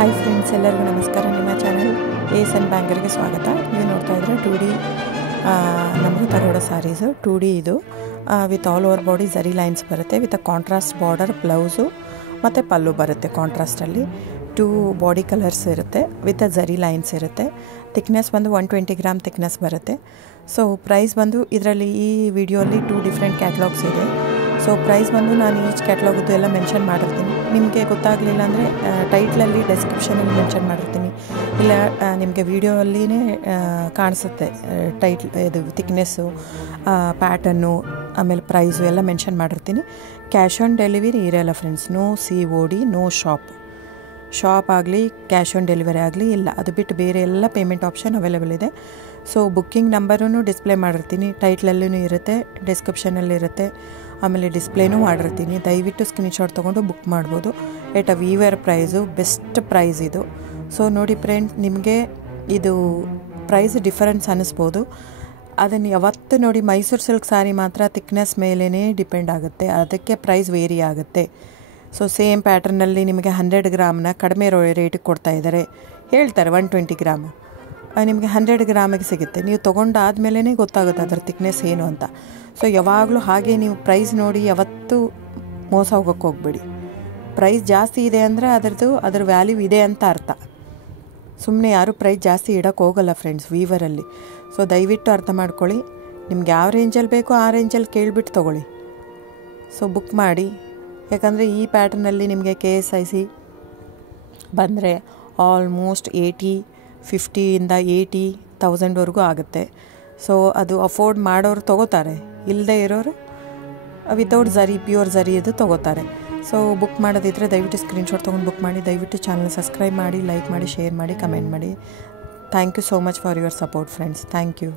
Hi friends, ಎಲ್ಲರಿಗೂ ನಮಸ್ಕಾರ. ನಿಮ್ಮ ಚಾನಲ್ ASN ಬ್ಯಾಂಗರ್ಗೆ ಸ್ವಾಗತ. ನೀವು ನೋಡ್ತಾ ಇದ್ರೆ 2D ನಮ್ರತಾ ಗೌಡ ಸ್ಯಾರೀಸು 2D ಇದು with all over body zari lines ಬರುತ್ತೆ. ವಿತ್ ಕಾಂಟ್ರಾಸ್ಟ್ ಬಾರ್ಡರ್, ಬ್ಲೌಸು ಮತ್ತು ಪಲ್ಲು ಬರುತ್ತೆ. ಕಾಂಟ್ರಾಸ್ಟಲ್ಲಿ 2 ಬಾಡಿ ಕಲರ್ಸ್ ಇರುತ್ತೆ ವಿತ್ ಝರಿ ಲೈನ್ಸ್ ಇರುತ್ತೆ. ಥಿಕ್ನೆಸ್ ಬಂದು 120 ಗ್ರಾಮ್ ಥಿಕ್ನೆಸ್ ಬರುತ್ತೆ. ಸೊ ಪ್ರೈಸ್ ಬಂದು ಇದರಲ್ಲಿ ಈ ವಿಡಿಯೋಲಿ 2 ಡಿಫ್ರೆಂಟ್ ಕ್ಯಾಟ್ಲಾಗ್ಸ್ ಇದೆ. ಸೊ ಪ್ರೈಸ್ ಬಂದು ನಾನು ಈಚ್ ಕ್ಯಾಟ್ಲಾಗದ್ದು ಎಲ್ಲ ಮೆನ್ಷನ್ ಮಾಡಿರ್ತೀನಿ. ನಿಮಗೆ ಗೊತ್ತಾಗಲಿಲ್ಲ ಅಂದರೆ ಟೈಟ್ಲಲ್ಲಿ ಡಿಸ್ಕ್ರಿಪ್ಷನಲ್ಲಿ ಮೆನ್ಷನ್ ಮಾಡಿರ್ತೀನಿ, ಇಲ್ಲ ನಿಮಗೆ ವಿಡಿಯೋಲ್ಲಿನೇ ಕಾಣಿಸುತ್ತೆ ಇದು ಥಿಕ್ನೆಸ್ಸು, ಪ್ಯಾಟರ್ನು, ಆಮೇಲೆ ಪ್ರೈಸು ಎಲ್ಲ ಮೆನ್ಷನ್ ಮಾಡಿರ್ತೀನಿ. ಕ್ಯಾಶ್ ಆನ್ ಡೆಲಿವರಿ ಇರೋಲ್ಲ friends. No COD, no shop ಆಗಲಿ ಕ್ಯಾಶ್ ಆನ್ ಡೆಲಿವರಿ ಆಗಲಿ ಇಲ್ಲ. ಅದು ಬಿಟ್ಟು ಬೇರೆ ಎಲ್ಲ ಪೇಮೆಂಟ್ ಆಪ್ಷನ್ ಅವೈಲೇಬಲ್ ಇದೆ. ಸೊ ಬುಕ್ಕಿಂಗ್ ನಂಬರೂ ಡಿಸ್ಪ್ಲೇ ಮಾಡಿರ್ತೀನಿ, ಟೈಟ್ಲಲ್ಲೂ ಇರುತ್ತೆ, ಡಿಸ್ಕ್ರಿಪ್ಷನಲ್ಲಿ ಇರುತ್ತೆ, ಆಮೇಲೆ ಡಿಸ್ಪ್ಲೇನೂ ಮಾಡಿರ್ತೀನಿ. ದಯವಿಟ್ಟು ಸ್ಕ್ರೀನ್ಶಾಟ್ ತೊಗೊಂಡು ಬುಕ್ ಮಾಡ್ಬೋದು. ಎಟ್ ವೀವರ್ ಪ್ರೈಸು ಬೆಸ್ಟ್ ಪ್ರೈಸ್ ಇದು. ಸೊ ನೋಡಿ ಫ್ರೆಂಡ್, ನಿಮಗೆ ಇದು ಪ್ರೈಸ್ ಡಿಫರೆನ್ಸ್ ಅನ್ನಿಸ್ಬೋದು. ಅದನ್ನು ಯಾವತ್ತು ನೋಡಿ, ಮೈಸೂರು ಸಿಲ್ಕ್ ಸ್ಯಾರಿ ಮಾತ್ರ ಥಿಕ್ನೆಸ್ ಮೇಲೇ ಡಿಪೆಂಡ್ ಆಗುತ್ತೆ, ಅದಕ್ಕೆ ಪ್ರೈಸ್ ವೇರಿ ಆಗುತ್ತೆ. ಸೊ ಸೇಮ್ ಪ್ಯಾಟರ್ನಲ್ಲಿ ನಿಮಗೆ 100 ಗ್ರಾಮ್ನ ಕಡಿಮೆ ರೇಟಿಗೆ ಕೊಡ್ತಾ ಇದ್ದಾರೆ, ಹೇಳ್ತಾರೆ 120 ಗ್ರಾಮು ನಿಮಗೆ 100 ಗ್ರಾಮಿಗೆ ಸಿಗುತ್ತೆ. ನೀವು ತೊಗೊಂಡಾದ್ಮೇಲೆ ಗೊತ್ತಾಗುತ್ತೆ ಅದರ ಥಿಕ್ನೆಸ್ ಏನು ಅಂತ. ಸೊ ಯಾವಾಗಲೂ ಹಾಗೆ ನೀವು ಪ್ರೈಸ್ ನೋಡಿ ಯಾವತ್ತೂ ಮೋಸ ಹೋಗೋಕ್ಕೆ ಹೋಗ್ಬೇಡಿ. ಪ್ರೈಸ್ ಜಾಸ್ತಿ ಇದೆ ಅಂದರೆ ಅದರ ವ್ಯಾಲ್ಯೂ ಇದೆ ಅಂತ ಅರ್ಥ. ಸುಮ್ಮನೆ ಯಾರೂ ಪ್ರೈಸ್ ಜಾಸ್ತಿ ಇಡೋಕ್ಕೆ ಹೋಗಲ್ಲ ಫ್ರೆಂಡ್ಸ್ ವೀವರಲ್ಲಿ. ಸೊ ದಯವಿಟ್ಟು ಅರ್ಥ ಮಾಡ್ಕೊಳ್ಳಿ. ನಿಮ್ಗೆ ಯಾವ ರೇಂಜಲ್ಲಿ ಬೇಕೋ ಆ ರೇಂಜಲ್ಲಿ ಕೇಳಿಬಿಟ್ಟು ತೊಗೊಳ್ಳಿ. ಸೊ ಬುಕ್ ಮಾಡಿ. ಯಾಕಂದರೆ ಈ ಪ್ಯಾಟರ್ನಲ್ಲಿ ನಿಮಗೆ KSIC ಬಂದರೆ ಆಲ್ಮೋಸ್ಟ್ 50ಇಂದ 80,000ವರೆಗೂ ಆಗುತ್ತೆ. ಸೊ ಅದು ಅಫೋರ್ಡ್ ಮಾಡೋರು ತೊಗೋತಾರೆ, ಇಲ್ಲದೆ ಇರೋರು ವಿತೌಟ್ ಝರಿ, ಪ್ಯೂರ್ ಝರಿ ಇದು ತೊಗೋತಾರೆ. ಸೊ ಬುಕ್ ಮಾಡೋದಿದ್ದರೆ ದಯವಿಟ್ಟು ಸ್ಕ್ರೀನ್ಶಾಟ್ ತೊಗೊಂಡು ಬುಕ್ ಮಾಡಿ. ದಯವಿಟ್ಟು ಚಾನಲ್ ಸಬ್ಸ್ಕ್ರೈಬ್ ಮಾಡಿ, ಲೈಕ್ ಮಾಡಿ, ಶೇರ್ ಮಾಡಿ, ಕಮೆಂಟ್ ಮಾಡಿ. Thank you so much for your support friends. Thank you.